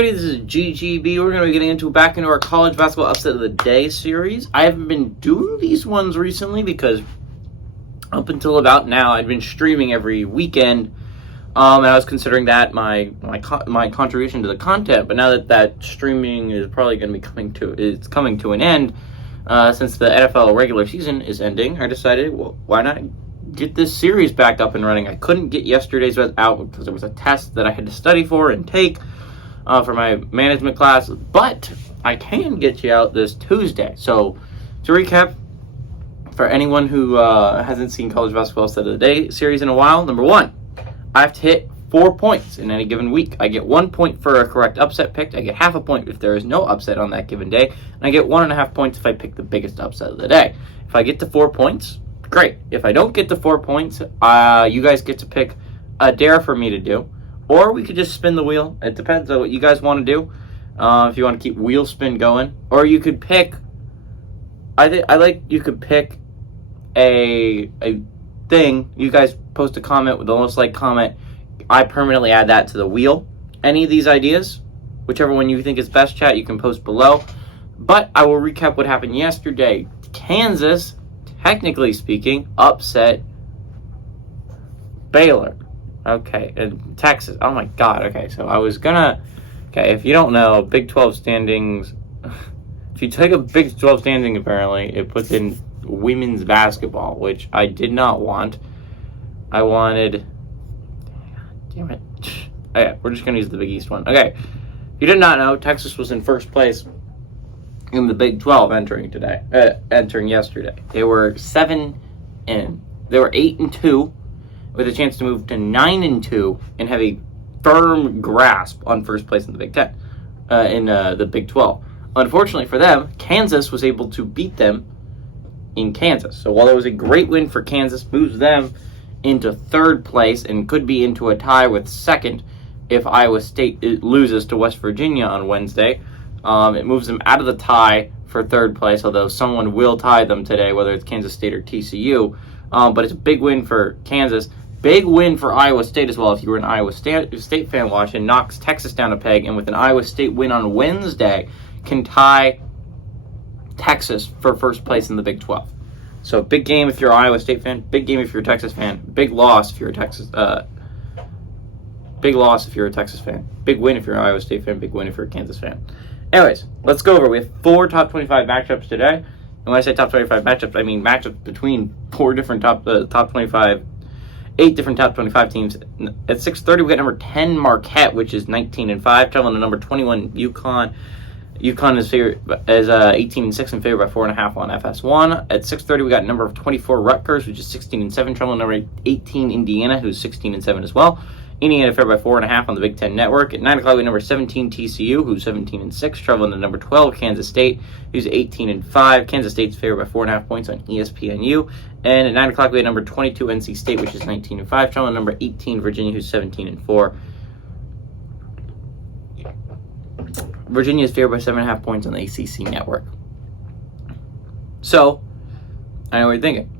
This is GGB. We're going to be getting back into our college basketball upset of the day series. I haven't been doing these ones recently because up until about now, I'd been streaming every weekend, and I was considering that my contribution to the content. But now that streaming is probably going to be coming to an end, since the NFL regular season is ending, I decided, well, why not get this series back up and running? I couldn't get yesterday's out because there was a test that I had to study for and take for my management class, but I can get you out this Tuesday. So to recap, for anyone who hasn't seen college basketball upset of the day series in a while, number one, I have to hit 4 points in any given week. I get 1 point for a correct upset picked. I get half a point if there is no upset on that given day, and I get 1.5 points if I pick the biggest upset of the day. If I get to 4 points, great. If I don't get to 4 points, you guys get to pick a dare for me to do, or we could just spin the wheel. It depends on what you guys want to do. If you want to keep wheel spin going, or you could pick. You could pick a thing. You guys post a comment with the most liked comment. I permanently add that to the wheel. Any of these ideas, whichever one you think is best, chat, you can post below. But I will recap what happened yesterday. Kansas, technically speaking, upset Baylor. Okay, and Texas. Oh my God. Okay, so if you don't know, Big 12 standings, if you take a Big 12 standing, apparently, it puts in women's basketball, which I did not want. I wanted, damn it. Okay, we're just going to use the Big East one. Okay, if you did not know, Texas was in first place in the Big 12 entering yesterday. They were 8-2. With a chance to move to 9-2 and have a firm grasp on first place in the Big 10, in the Big 12. Unfortunately for them, Kansas was able to beat them in Kansas. So while it was a great win for Kansas, moves them into third place and could be into a tie with second if Iowa State loses to West Virginia on Wednesday. It moves them out of the tie for third place, although someone will tie them today, whether it's Kansas State or TCU. But it's a big win for Kansas. Big win for Iowa State as well. If you were an Iowa State fan watching, knocks Texas down a peg, and with an Iowa State win on Wednesday, can tie Texas for first place in the Big 12. So big game if you're an Iowa State fan. Big game if you're a Texas fan. Big loss if you're a Texas. Big loss if you're a Texas fan. Big win if you're an Iowa State fan. Big win if you're a Kansas fan. Anyways, let's go over. We have 4 top 25 matchups today. And when I say top 25 matchups, I mean matchups between 4 different top 25. 8 different top 25 teams. At 6:30, we got number 10 Marquette, which is 19-5, traveling to number 21 UConn. UConn is 18-6 and favored by 4.5 on FS1. At 6:30, we got number 24 Rutgers, which is 16-7, traveling to number 18 Indiana, who's 16-7 as well. Indiana favored by 4.5 on the Big Ten Network. At 9 o'clock, we have number 17 TCU, who's 17-6, traveling to number 12 Kansas State, who's 18-5. Kansas State's favored by 4.5 points on ESPNU. And at 9 o'clock, we have number 22 NC State, which is 19-5, traveling to number 18 Virginia, who's 17-4. Virginia is favored by 7.5 points on the ACC Network. So, I know what you're thinking.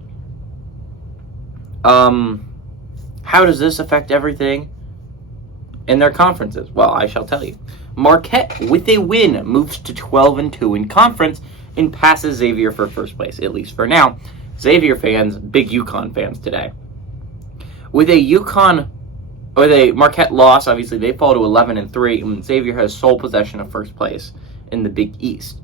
How does this affect everything in their conferences? Well, I shall tell you. Marquette, with a win, moves to 12-2 in conference and passes Xavier for first place, at least for now. Xavier fans, big UConn fans today. With a Marquette loss, obviously they fall to 11-3, and Xavier has sole possession of first place in the Big East.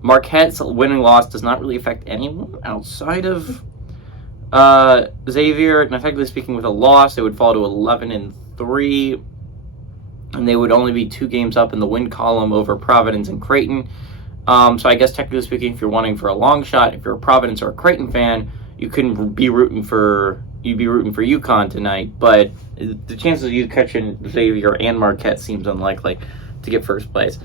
Marquette's winning loss does not really affect anyone outside of Xavier, and effectively speaking, with a loss, they would fall to 11-3, and they would only be 2 games up in the win column over Providence and Creighton. So I guess technically speaking, if you're wanting for a long shot, if you're a Providence or a Creighton fan, you couldn't be rooting for UConn tonight. But the chances of you catching Xavier and Marquette seems unlikely to get first place.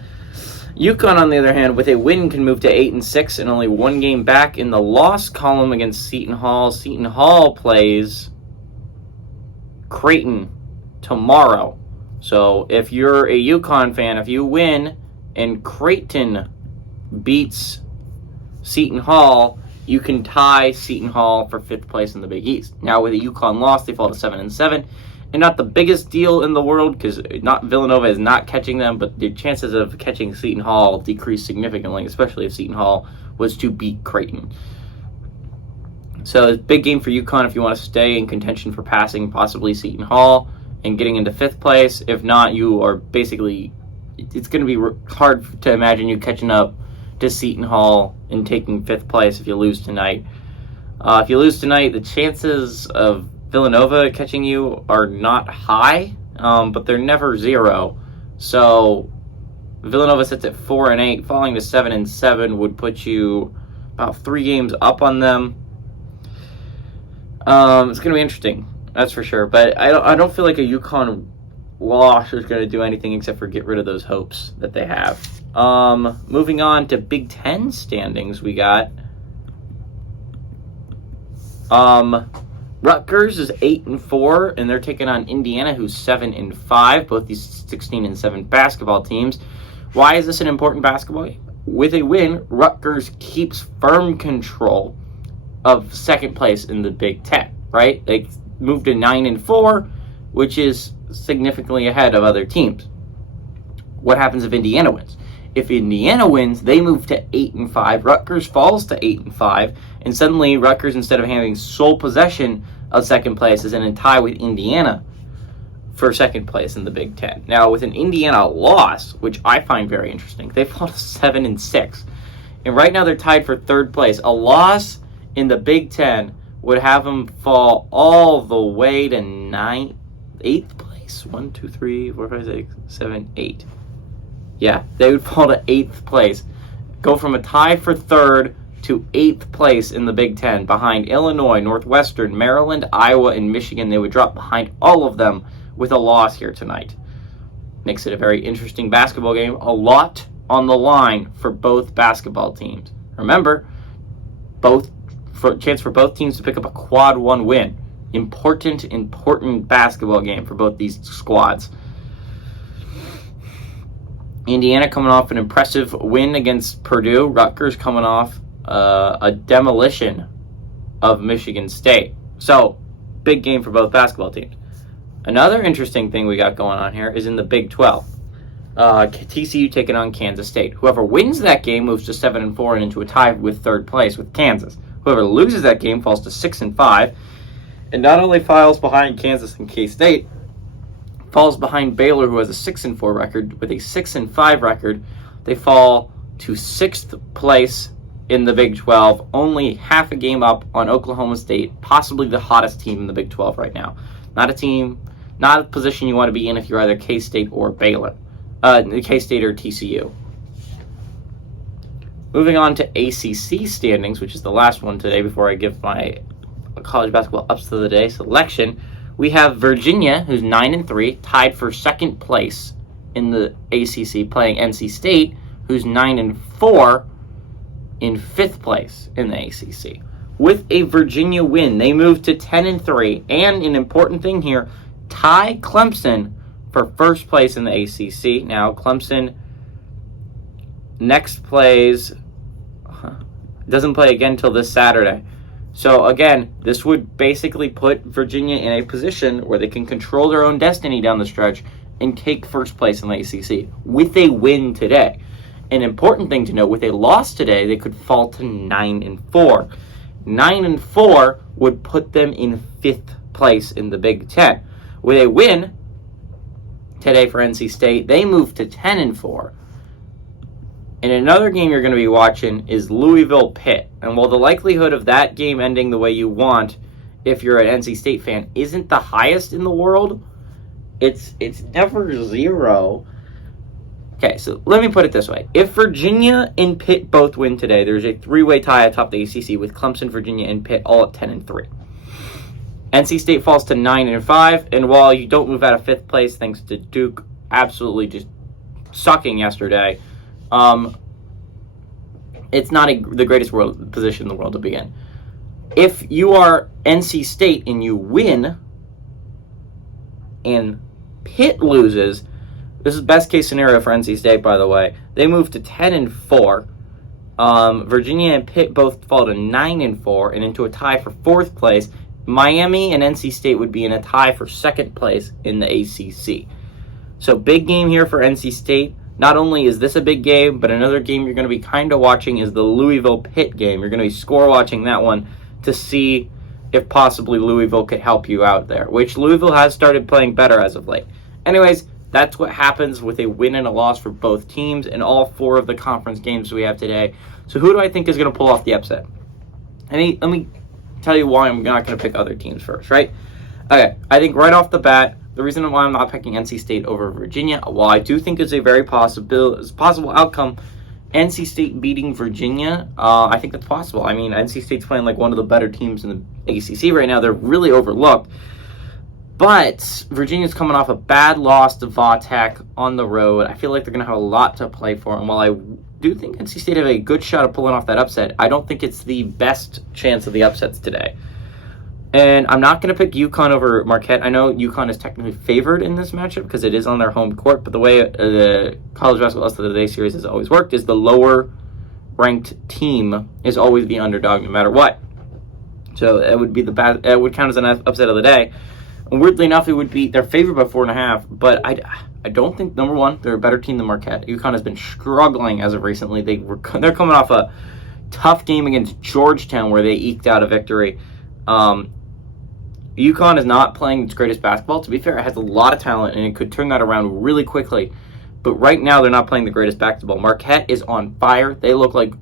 UConn, on the other hand, with a win, can move to 8-6 and only 1 game back in the loss column against Seton Hall. Seton Hall plays Creighton tomorrow. So if you're a UConn fan, if you win and Creighton beats Seton Hall, you can tie Seton Hall for 5th place in the Big East. Now with a UConn loss, they fall to 7-7, and not the biggest deal in the world because not Villanova is not catching them, but the chances of catching Seton Hall decreased significantly, especially if Seton Hall was to beat Creighton. So it's a big game for UConn if you want to stay in contention for passing possibly Seton Hall and getting into 5th place. If not, you are basically, it's going to be hard to imagine you catching up to Seton Hall and taking 5th place if you lose tonight. If you lose tonight, the chances of Villanova catching you are not high, but they're never 0. So Villanova sits at 4-8, falling to 7-7 would put you about 3 games up on them. It's going to be interesting, that's for sure. But I don't feel like a UConn loss is going to do anything except for get rid of those hopes that they have. Moving on to Big Ten standings, we got Rutgers is 8-4, and they're taking on Indiana, who's 7-5. Both these 16-7 basketball teams. Why is this an important basketball game? With a win, Rutgers keeps firm control of 2nd place in the Big Ten. Right? They moved to 9-4, which is significantly ahead of other teams. What happens if Indiana wins? If Indiana wins, they move to 8-5. Rutgers falls to 8-5, and suddenly Rutgers, instead of having sole possession of 2nd place, is in a tie with Indiana for 2nd place in the Big Ten. Now, with an Indiana loss, which I find very interesting, they fall to 7-6, and right now they're tied for 3rd place. A loss in the Big Ten would have them fall all the way to 8th place. 1, 2, 3, 4, 5, 6, 7, 8. Yeah, they would fall to 8th place. Go from a tie for 3rd to 8th place in the Big Ten behind Illinois, Northwestern, Maryland, Iowa, and Michigan. They would drop behind all of them with a loss here tonight. Makes it a very interesting basketball game. A lot on the line for both basketball teams. Remember, chance for both teams to pick up a quad 1 win. Important basketball game for both these squads. Indiana coming off an impressive win against Purdue. Rutgers coming off a demolition of Michigan State. So, big game for both basketball teams. Another interesting thing we got going on here is in the Big 12. TCU taking on Kansas State. Whoever wins that game moves to 7-4 and into a tie with 3rd place with Kansas. Whoever loses that game falls to 6-5, and not only falls behind Kansas and K-State, falls behind Baylor, who has a 6-4 record. With a 6-5 record, they fall to 6th place in the Big 12, only half a game up on Oklahoma State, possibly the hottest team in the Big 12 right now. Not a position you want to be in if you're either K-State or Baylor. K-State or TCU. Moving on to ACC standings, which is the last one today before I give my college basketball ups to the day selection. We have Virginia, who's 9-3, tied for 2nd place in the ACC, playing NC State, who's 9-4, in 5th place in the ACC. With a Virginia win, they move to 10-3, and an important thing here, tie Clemson for 1st place in the ACC. Now, Clemson next doesn't play again until this Saturday. So again, this would basically put Virginia in a position where they can control their own destiny down the stretch and take 1st place in the ACC with a win today. An important thing to note, with a loss today, they could fall to 9-4. 9-4 would put them in 5th place in the Big Ten. With a win today for NC State, they move to 10-4. And another game you're going to be watching is Louisville-Pitt. And while the likelihood of that game ending the way you want, if you're an NC State fan, isn't the highest in the world, it's never 0. Okay, so let me put it this way. If Virginia and Pitt both win today, there's a 3-way tie atop the ACC with Clemson, Virginia, and Pitt all at 10-3. NC State falls to 9-5, and while you don't move out of 5th place thanks to Duke absolutely just sucking yesterday, it's not the greatest position in the world to be in. If you are NC State and you win, and Pitt loses, this is best case scenario for NC State, by the way. They move to 10-4. Virginia and Pitt both fall to 9-4 and into a tie for 4th place. Miami and NC State would be in a tie for second place in the ACC. So big game here for NC State. Not only is this a big game, but another game you're going to be kind of watching is the Louisville-Pitt game. You're going to be score watching that one to see if possibly Louisville could help you out there, which Louisville has started playing better as of late. Anyways, that's what happens with a win and a loss for both teams in all 4 of the conference games we have today. So who do I think is going to pull off the upset? Let me tell you why I'm not going to pick other teams first, right? Okay, I think right off the bat, the reason why I'm not picking NC State over Virginia, while I do think it's a very possible outcome, NC State beating Virginia, I think that's possible. I mean, NC State's playing like one of the better teams in the ACC right now. They're really overlooked. But Virginia's coming off a bad loss to Vatech on the road. I feel like they're going to have a lot to play for. And while I do think NC State have a good shot of pulling off that upset, I don't think it's the best chance of the upsets today. And I'm not going to pick UConn over Marquette. I know UConn is technically favored in this matchup because it is on their home court. But the way the College Basketball Rest of the Day series has always worked is the lower-ranked team is always the underdog no matter what. So it would be it would count as an upset of the day. And weirdly enough, they're favored by 4.5. But I don't think, number one, they're a better team than Marquette. UConn has been struggling as of recently. They're coming off a tough game against Georgetown where they eked out a victory. UConn is not playing its greatest basketball. To be fair, it has a lot of talent, and it could turn that around really quickly. But right now, they're not playing the greatest basketball. Marquette is on fire. They look like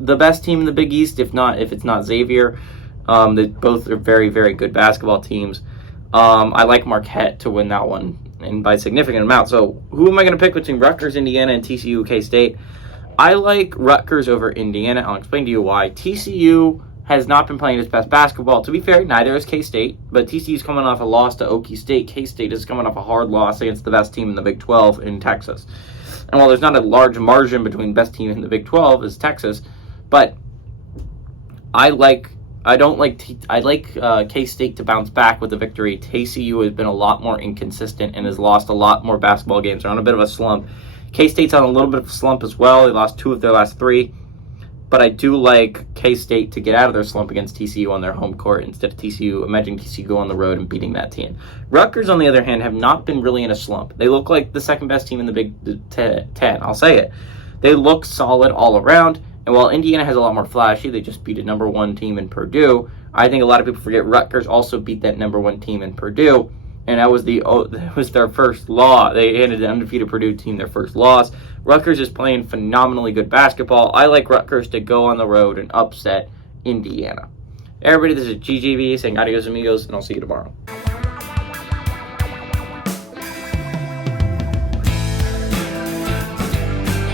the best team in the Big East, if it's not Xavier. They both are very, very good basketball teams. I like Marquette to win that one, and by a significant amount. So who am I going to pick between Rutgers, Indiana, and TCU, K-State? I like Rutgers over Indiana. I'll explain to you why. TCU has not been playing its best basketball. To be fair, neither is K-State, but TCU's coming off a loss to Okie State. K-State is coming off a hard loss against the best team in the Big 12 in Texas. And while there's not a large margin between best team in the Big 12 is Texas, but I like K-State to bounce back with a victory. TCU has been a lot more inconsistent and has lost a lot more basketball games. They're on a bit of a slump. K-State's on a little bit of a slump as well. They lost 2 of their last 3. But I do like K-State to get out of their slump against TCU on their home court instead of imagining TCU go on the road and beating that team. Rutgers, on the other hand, have not been really in a slump. They look like the second best team in the Big Ten. I'll say it. They look solid all around. And while Indiana has a lot more flashy, they just beat a number 1 team in Purdue. I think a lot of people forget Rutgers also beat that number 1 team in Purdue. And that was their first loss. They handed the undefeated Purdue team their first loss. Rutgers is playing phenomenally good basketball. I like Rutgers to go on the road and upset Indiana. Everybody, this is GGB saying adios amigos, and I'll see you tomorrow.